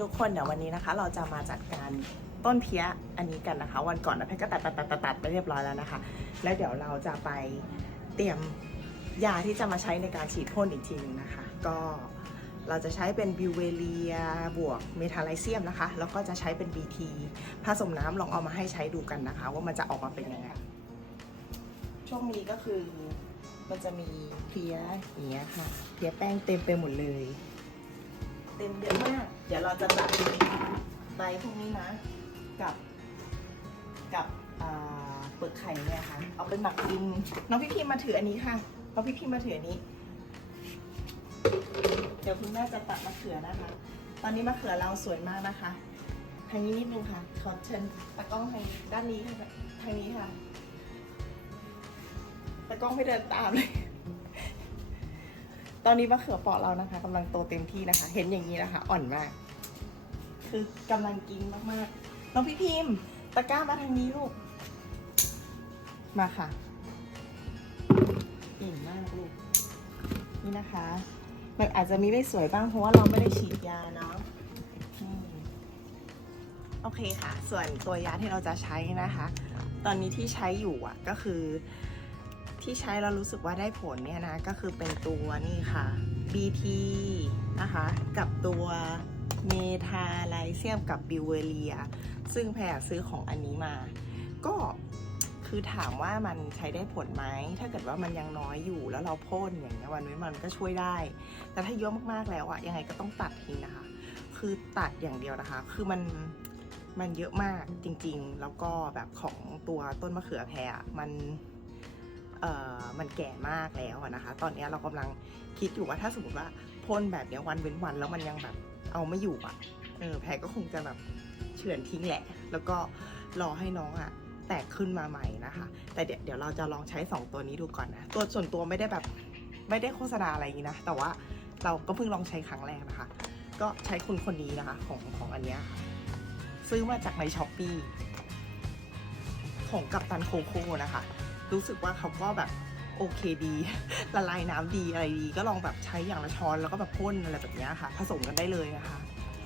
ทุกคนเดี๋ยววันนี้นะคะ เราจะมาจัดการต้นเพี้ยอันนี้กันนะคะ วันก่อนนะแพทย์ก็ตัดตัดตัดตัดไปเรียบร้อยแล้วนะคะ แล้วเดี๋ยวเราจะไปเตรียมยาที่จะมาใช้ในการฉีดพ่นอีกทีนึงนะคะ ก็เราจะใช้เป็นบิวเวเลียบวกเมทาไลเซียมนะคะ แล้วก็จะใช้เป็น BT ผสมน้ำลองเอามาให้ใช้ดูกันนะคะ ว่ามันจะออกมาเป็นยังไงช่วงนี้ก็คือมันจะมีเพี้ยอย่างเงี้ยค่ะเพี้ยแป้งเต็มไปหมดเลย เต็มเยอะมาก เดี๋ยวเราจะจัดใบพวกนี้นะ กับกับเปลือกไข่เนี่ยค่ะ เอาไปหมักดิน น้องพี่พิมมาถืออันนี้ค่ะ น้องพี่พิมมาถืออันนี้ เดี๋ยวคุณแม่จะตัดมะเขือนะคะ ตอนนี้มะเขือเราสวยมากนะคะทางนี้นิดนึงค่ะ ขอเชิญตากล้องทางด้านนี้ค่ะ ทางนี้ค่ะตากล้องไม่เดินตามเลย ตอนนี้มะเขือเปราะเรานะคะกำลังโตเต็มที่นะคะ เห็นอย่างนี้นะคะ อ่อนมาก คือกำลังกินมากๆน้องพี่พิมพ์ตะกร้ามาทางนี้ลูก มาค่ะเก่งมากลูก นี่นะคะ มันอาจจะมีไม่สวยบ้างเพราะว่าเราไม่ได้ฉีดยาเนาะโอเคค่ะ ส่วนตัวยาที่เราจะใช้นะคะ ตอนนี้ที่ใช้อยู่อะก็คือ ที่ใช้แล้วรู้สึกว่าได้ผลเนี่ยนะ ก็คือเป็นตัวนี่ค่ะ BT นะคะ กับตัวเมทาไลเซียมกับบิวเวเลีย ซึ่งแพรซื้อของอันนี้มา ก็คือถามว่ามันใช้ได้ผลไหม ถ้าเกิดว่ามันยังน้อยอยู่แล้วเราพ่นอย่างเงี้ยวันนี้มันก็ช่วยได้ แต่ถ้าเยอะมากๆแล้วอะยังไงก็ต้องตัดทิ้งนะคะ คือตัดอย่างเดียวนะคะ คือมันมันเยอะมากจริงๆ แล้วก็แบบของตัวต้นมะเขือแพรอะมัน มันแก่มากแล้วนะคะ ตอนนี้เรากำลังคิดอยู่ว่าถ้าสมมติว่าพ่นแบบนี้วันเว้นวันแล้วมันยังแบบเอาไม่อยู่อะเออแพรก็คงจะแบบเฉือนทิ้งแหละ แล้วก็รอให้น้องอะแตกขึ้นมาใหม่นะคะ แต่เดี๋ยวเดี๋ยวเราจะลองใช้ 2 ตัวนี้ดูก่อนนะ ตัวส่วนตัวไม่ได้แบบไม่ได้โฆษณาอะไรอย่างนี้นะ แต่ว่าเราก็เพิ่งลองใช้ครั้งแรกนะคะ ก็ใช้คุณคนนี้นะคะของของอันเนี้ยซื้อมาจากในช้อปปีของกัปตันโคโค่นะคะ รู้สึกว่าเขาก็แบบโอเคดี ละลายน้ำดีอะไรดี ก็ลองแบบใช้อย่างละช้อนแล้วก็แบบพ่นอะไรแบบเนี้ยค่ะ ผสมกันได้เลยนะคะ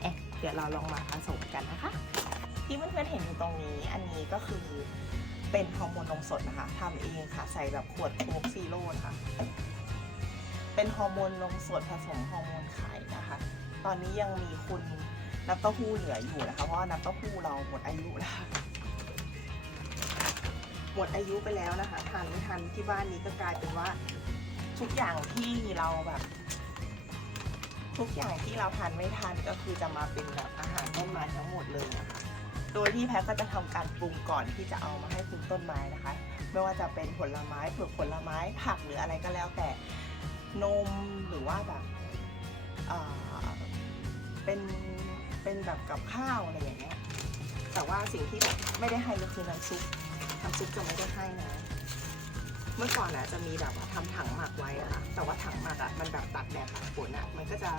เอ๊ะเดี๋ยวเราลองมาผสมกันนะคะ ที่เพื่อนๆเห็นอยู่ตรงนี้อันนี้ก็คือเป็นฮอร์โมนนมสดนะคะทำเองค่ะใส่แบบขวดโค้กซีโร่นะคะเป็นฮอร์โมนนมสดผสมฮอร์โมนไข่นะคะ ตอนนี้ยังมีคุณน้ำเต้าหู้เหลืออยู่นะคะ เพราะว่าน้ำเต้าหู้เราหมดอายุแล้ว หมดอายุไปแล้วนะคะทานไม่ทันที่บ้านนี้ก็กลายเป็นว่าทุกอย่างที่เราแบบ ทุกอย่างที่เราทานไม่ทันก็คือจะมาเป็นแบบอาหารต้นไม้ทั้งหมดเลยนะคะโดยที่แพทย์ก็จะทำการปรุงก่อนที่จะเอามาให้คุณต้นไม้นะคะ ไม่ว่าจะเป็นผลไม้เปลือกผลไม้ผักหรืออะไรก็แล้วแต่นมหรือว่าแบบเป็นเป็นแบบกับข้าวอะไรอย่างเงี้ยแต่ว่าสิ่งที่แบบไม่ได้ให้ก็คือน้ำซุป น้ำซุปจะไม่ได้ให้นะ เมื่อก่อนอะจะมีแบบว่าทำถังหมักไว้อะค่ะแต่ว่าถังหมักอะมันแบบตัดแดดตัดฝนอะมันก็จะ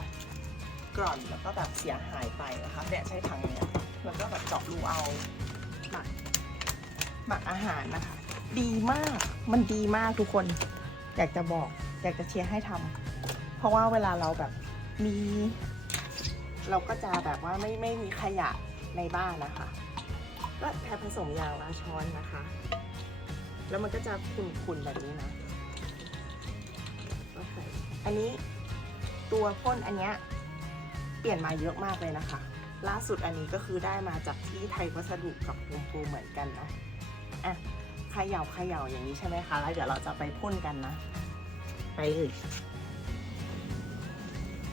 กร่อนแล้วก็แบบเสียหายไปนะคะเนี่ยใช้ถังเนี้ยแล้วก็แบบเจาะรูเอาหมักหมักอาหารนะคะ ดีมากมันดีมากทุกคน อยากจะบอก อยากจะเชียร์ให้ทำเพราะว่าเวลาเราแบบมี เราก็จะแบบว่าไม่ไม่มีขยะในบ้านนะคะ ก็แค่ผสมยางละช้อนนะคะ แล้วมันก็จะขุ่นๆแบบนี้นะก็ใส่อันนี้ตัวพ่นอันเนี้ยเปลี่ยนมาเยอะมากเลยนะคะ ล่าสุดอันนี้ก็คือได้มาจากที่ไทยวัสดุกับปูปูเหมือนกันนะอะขย่าขย่าอย่างนี้ใช่ไหมคะ แล้วเดี๋ยวเราจะไปพ่นกันนะ ไปเลย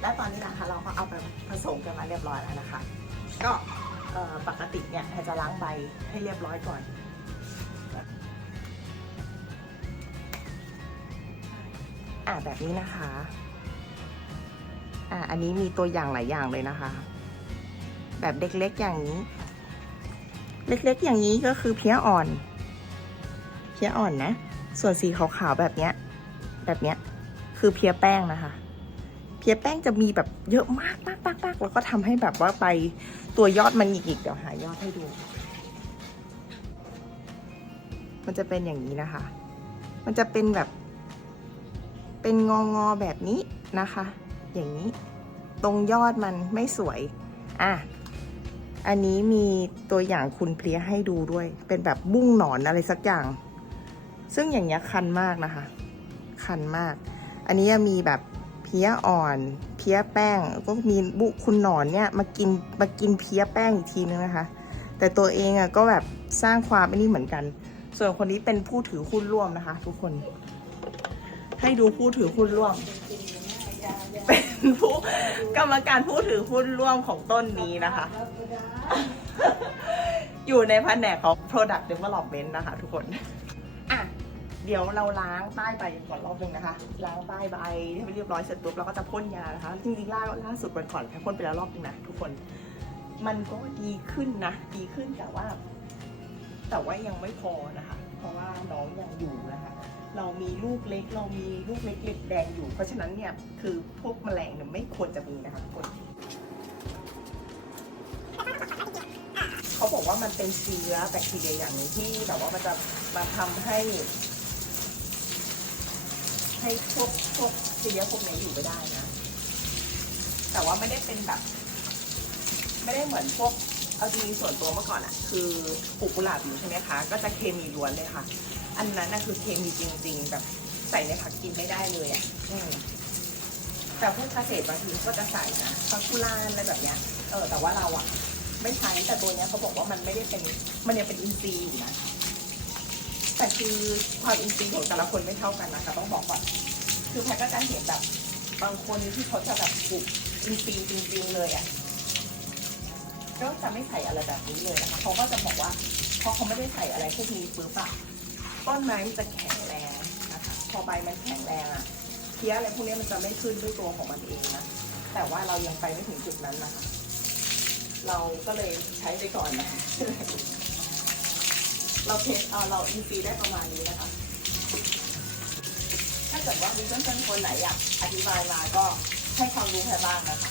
และตอนนี้นะคะเราก็เอาไปผสมกันมาเรียบร้อยแล้วนะคะ ก็ ปกติเนี่ยเรจะล้างใบให้เรียบร้อยก่อน อ่าแบบนี้นะคะ อ่าอันนี้มีตัวอย่างหลายอย่างเลยนะคะ แบบเล็กๆอย่างนี้ เล็กๆอย่างนี้ก็คือเพี้ยอ่อน เพี้ยอ่อนนะ ส่วนสีขาวๆแบบเนี้ย แบบเนี้ย คือเพี้ยแป้งนะคะ พี้ยแป้งจะมีแบบเยอะมากมากมากมากแล้วก็ทำให้แบบว่าไปตัวยอดมันหยิกๆเดี๋ยวหายอดให้ดู มันจะเป็นอย่างนี้นะคะ มันจะเป็นแบบ เป็นงองอแบบนี้นะคะ อย่างนี้ ตรงยอดมันไม่สวย อะ อันนี้มีตัวอย่างคุณเพลียให้ดูด้วย เป็นแบบบุ้งหนอนอะไรสักอย่าง ซึ่งอย่างเงี้ยคันมากนะคะ คันมาก อันนี้มีแบบ พี้ยอ่อน เพี้ยแป้ง ก็มีบุคุณหนอนเนี่ยมากินมากินเพี้ยแป้งอีกทีนึงนะคะ แต่ตัวเองอะก็แบบสร้างความไม่นี่เหมือนกัน ส่วนคนนี้เป็นผู้ถือหุ้นร่วมนะคะ ทุกคน ให้ดูผู้ถือหุ้นร่วม เป็นผู้กรรมการผู้ถือหุ้นร่วมของต้นนี้นะคะ อยู่ในแผนกของ product development นะคะ ทุกคน เดี๋ยวเราล้างใต้ใบก่อนรอบนึงนะคะ ล้างใต้ใบให้เรียบร้อยเสร็จปุ๊บเราก็จะพ่นยานะคะ จริงๆล่าล่าสุดวันก่อนแค่พ่นไปแล้วรอบนึงนะทุกคน มันก็ดีขึ้นนะ ดีขึ้นแต่ว่า แต่ว่ายังไม่พอนะคะ เพราะว่าน้องยังอยู่นะคะ เรามีลูกเล็ก เรามีลูกเล็กเล็กแดงอยู่ เพราะฉะนั้นเนี่ยคือพวกแมลงเนี่ยไม่ควรจะมีนะคะทุกคนเขาบอกว่ามันเป็นเชื้อแบคทีเรียอย่างหนึงที่แบบว่ามันจะมาทำให้ ให้พวกพวกเชื้อพวกนี้อยู่ไม่ได้นะ แต่ว่าไม่ได้เป็นแบบ ไม่ได้เหมือนพวกเอาจริงๆส่วนตัวเมื่อก่อนอะคือปลูกกุหลาบอยู่ใช่ไหมคะ ก็จะเคมีล้วนเลยค่ะ อันนั้นน่ะคือเคมีจริง ๆ แบบใส่ในผักกินไม่ได้เลยอะอืมแต่พวกเกษตรบางทีก็จะใส่นะฟักกุลานอะไรแบบเนี้ย เออแต่ว่าเราอะไม่ใช้แต่ตัวเนี้ยเขาบอกว่ามันไม่ได้เป็นมันยังเป็นอินทรีย์อยู่นะ แต่คือความอินทรีย์ของแต่ละคนไม่เท่ากันนะคะต้องบอกก่อนคือแพทก็จะเห็นแบบบางคนที่เขาจะแบบปลูกอินทรีย์จริงๆเลยอะก็จะไม่ใส่อะไรแบบนี้เลยนะคะเขาก็จะบอกว่าเพราะเขาไม่ได้ใส่อะไรพวกนี้ปุ๊บอะต้นไม้มันจะแข็งแรงนะคะพอใบมันแข็งแรงอะเพี้ยอะไรพวกนี้มันจะไม่ขึ้นด้วยตัวของมันเองนะแต่ว่าเรายังไปไม่ถึงจุดนั้นนะคะเราก็เลยใช้ไปก่อนนะ เราเทสเอเราอินฟีได้ประมาณนี้นะคะ ถ้าเกิดว่ามีเพื่อนๆคนไหนอยากอธิบายมาก็ให้ความรู้แค่บ้างนะคะ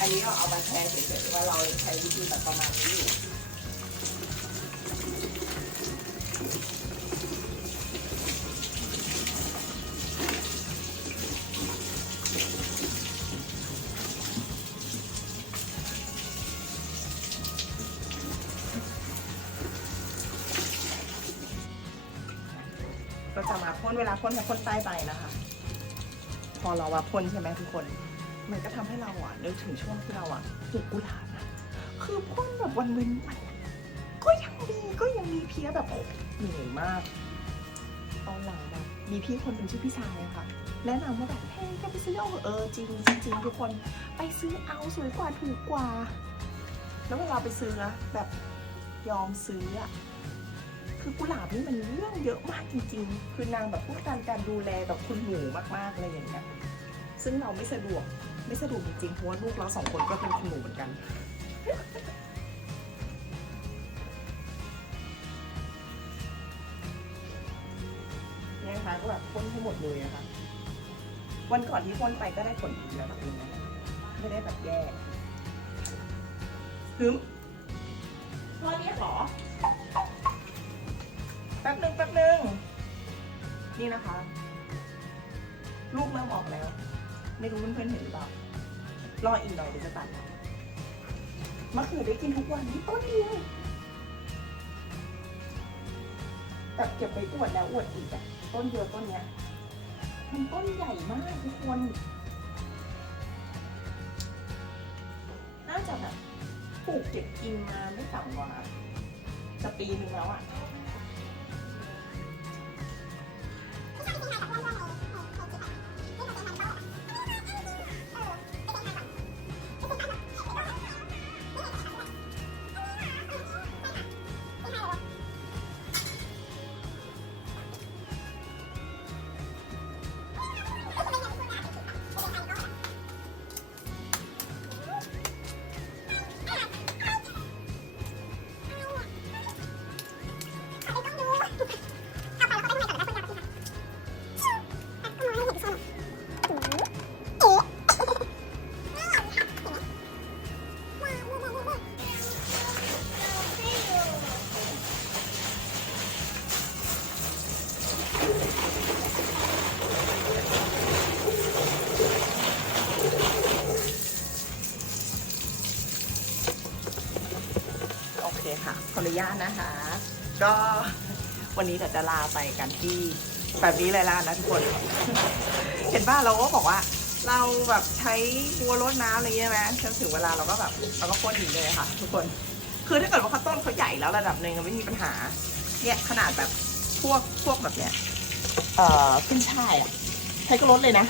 อันนี้เราเอามาแชร์เฉยๆว่าเราใช้วิธีแบบประมาณนี้อยู่ พ่นเวลาพ่นให้พ่นใต้ใบนะคะ พอเราว่าพ่นใช่ไหมทุกคน มันก็ทำให้เราอะนึกถึงช่วงที่เราอะปลูกกุหลาบนะคือพ่นแบบวันเว้นวันก็ยังมีก็ยังมีเพี้ยแบบโอ้เหนื่อยมากตอนหลังแบบมีพี่คนหนึ่งชื่อพี่ชายอะค่ะแนะนำว่าแบบเฮ้ยแกไปซื้อเอาเออจริงจริงทุกคนไปซื้อเอาสวยกว่าถูกกว่า แล้วเวลาไปซื้อนะแบบยอมซื้ออะ คือกุหลาบนี่มันเรื่องเยอะมากจริง ๆ คือนางแบบพวกการการดูแลแบบคุณหมูมากๆอะไรอย่างเงี้ยซึ่งเราไม่สะดวกไม่สะดวกจริงๆเพราะว่าลูกเราสองคนก็เป็นคุณหมูเหมือนกันเนี่ยนะคะก็แบบพ่นให้หมดเลยอะคะวันก่อนที่พ่นไปก็ได้ผลดีแล้วแบบนี้ไม่ได้แบบแย่ฮึมพ่อเรียกหรอ ป๊บหนึ่งแป๊บหนึ่งนี่นะคะ ลูกเริ่มออกแล้ว ไม่รู้เพื่อนๆเห็นหรือเปล่ารออีกหน่อยเดี๋ยวจะตัดมะเขือได้กินทุกวันนี่ต้นเดียวแต่เก็บไปอวดแล้วอวดอีกอะต้นเดียวต้นเนี้ยมันต้นใหญ่มากทุกคนน่าจะแบบปลูกเก็บกินมาไม่ต่ำกว่าจะปีหนึ่งแล้วอะ นะคะ ก็วันนี้เดี๋ยวจะลาไปกันที่แบบนี้เลยละกันนะทุกคน เห็นป่ะเราก็บอกว่า เราแบบใช้วัวรดน้ำอะไรเงี้ยไหมจนถึงเวลาเราก็แบบเราก็พ่นหินเลยค่ะ ทุกคน คือถ้าเกิดว่าเขาต้นเขาใหญ่แล้วระดับหนึ่งไม่มีปัญหา เนี่ยขนาดแบบพวกพวกแบบเนี้ย เอ่อขึ้นช่ายอะใช้ก็ลดเลยนะ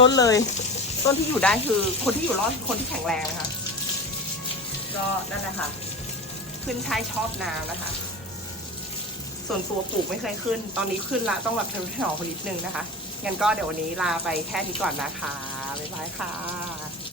ลดเลย ต้นที่อยู่ได้คือคนที่อยู่รอดคือคนที่แข็งแรงนะคะก็นั่นแหละค่ะ ขึ้นช่ายชอบน้ำนะคะ ส่วนตัวปลูกไม่เคยขึ้น ตอนนี้ขึ้นละต้องแบบทะนุถนอมคนนิดนึงนะคะงั้นก็เดี๋ยววันนี้ลาไปแค่นี้ก่อนนะคะบ๊ายบายค่ะ